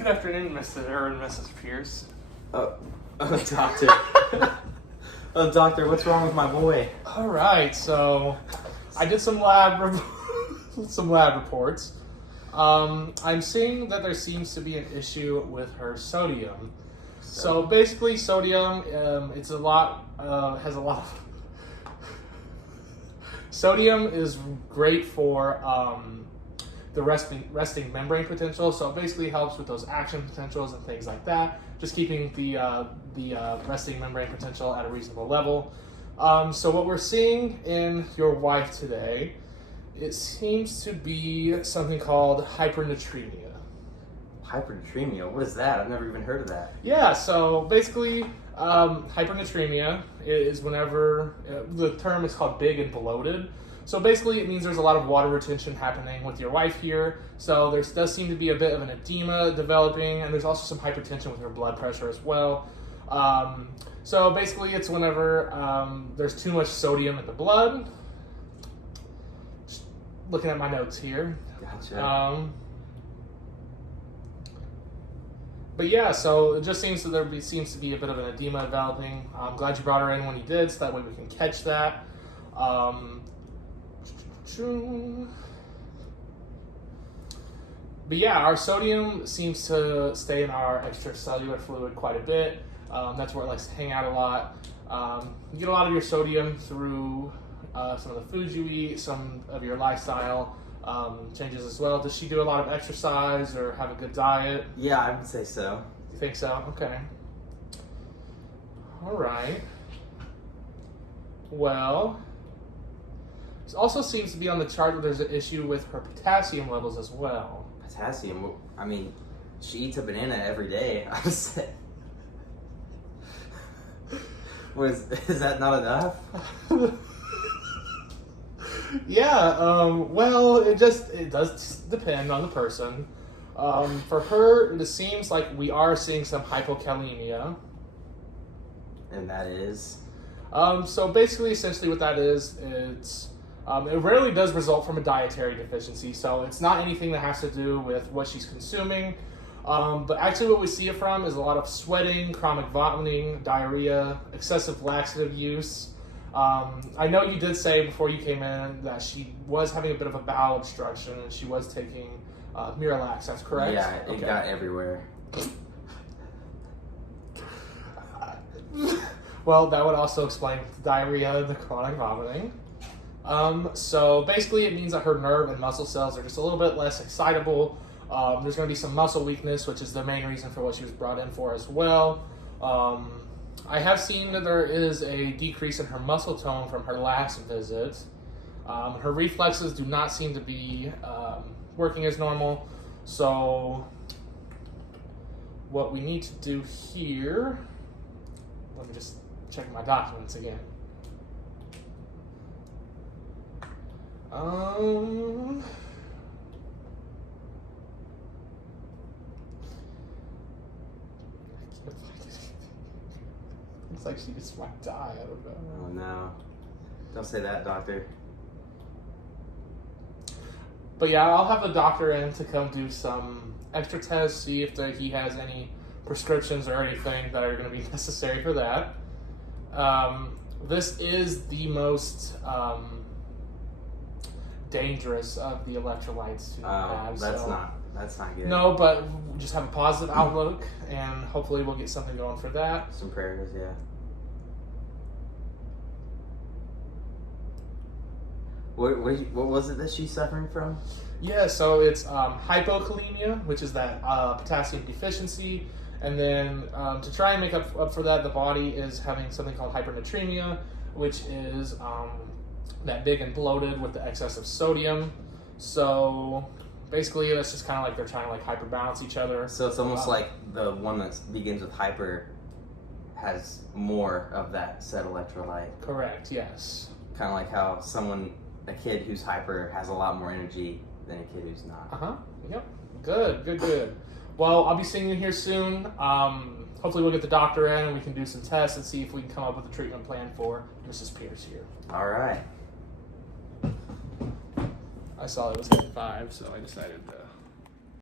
Good afternoon, Mr. and Mrs. Pierce. Doctor. Oh, doctor, what's wrong with my boy? All right, so I did some lab reports. I'm seeing that there seems to be an issue with her sodium. So basically, sodium has a lot of. Sodium is great for the resting membrane potential. So it basically helps with those action potentials and things like that. Just keeping the resting membrane potential at a reasonable level. So what we're seeing in your wife today, it seems to be something called hypernatremia. Hypernatremia? What is that? I've never even heard of that. Yeah, so basically, hypernatremia is whenever, the term is called big and bloated. So basically it means there's a lot of water retention happening with your wife here. So there does seem to be a bit of an edema developing, and there's also some hypertension with her blood pressure as well. So basically it's whenever there's too much sodium in the blood. Just looking at my notes here. Gotcha. But yeah, so it just seems that seems to be a bit of an edema developing. I'm glad you brought her in when you did, so that way we can catch that. But yeah, our sodium seems to stay in our extracellular fluid quite a bit. That's where it likes to hang out a lot. You get a lot of your sodium through some of the foods you eat, some of your lifestyle changes as well. Does she do a lot of exercise or have a good diet? Yeah, I would say so. You think so? Okay. All right. Well, it also seems to be on the chart that there's an issue with her potassium levels as well. Potassium? I mean, she eats a banana every day. I would say. Is that not enough? Yeah, well, it does depend on the person. For her, it seems like we are seeing some hypokalemia. And that is? So basically, essentially what that is, it rarely does result from a dietary deficiency. So it's not anything that has to do with what she's consuming. But actually what we see it from is a lot of sweating, chronic vomiting, diarrhea, excessive laxative use. I know you did say before you came in that she was having a bit of a bowel obstruction and she was taking Miralax. That's correct? Yeah, it got everywhere. Well, that would also explain the diarrhea and the chronic vomiting. So basically it means that her nerve and muscle cells are just a little bit less excitable. There's going to be some muscle weakness, which is the main reason for what she was brought in for as well. I have seen that there is a decrease in her muscle tone from her last visit. Her reflexes do not seem to be working as normal. So what we need to do here, let me just check my documents again. Looks like she just might die. I don't know. Oh no. Don't say that, doctor. But yeah, I'll have the doctor in to come do some extra tests, see if he has any prescriptions or anything that are going to be necessary for that. This is the most dangerous of the electrolytes to have. That's not good. No, but just have a positive outlook, and hopefully we'll get something going for that. Some prayers, yeah. What was it that she's suffering from? Yeah, so it's hypokalemia, which is that potassium deficiency. And then to try and make up for that, the body is having something called hypernatremia, which is that big and bloated with the excess of sodium. So basically, that's just kind of like they're trying to like hyperbalance each other. So it's almost like the one that begins with hyper has more of that said electrolyte. Correct, yes. Kind of like how a kid who's hyper has a lot more energy than a kid who's not. Uh-huh, yep. Good. Well, I'll be seeing you here soon. Hopefully we'll get the doctor in and we can do some tests and see if we can come up with a treatment plan for Mrs. Pierce here. All right. I saw it was hitting 5, so I decided to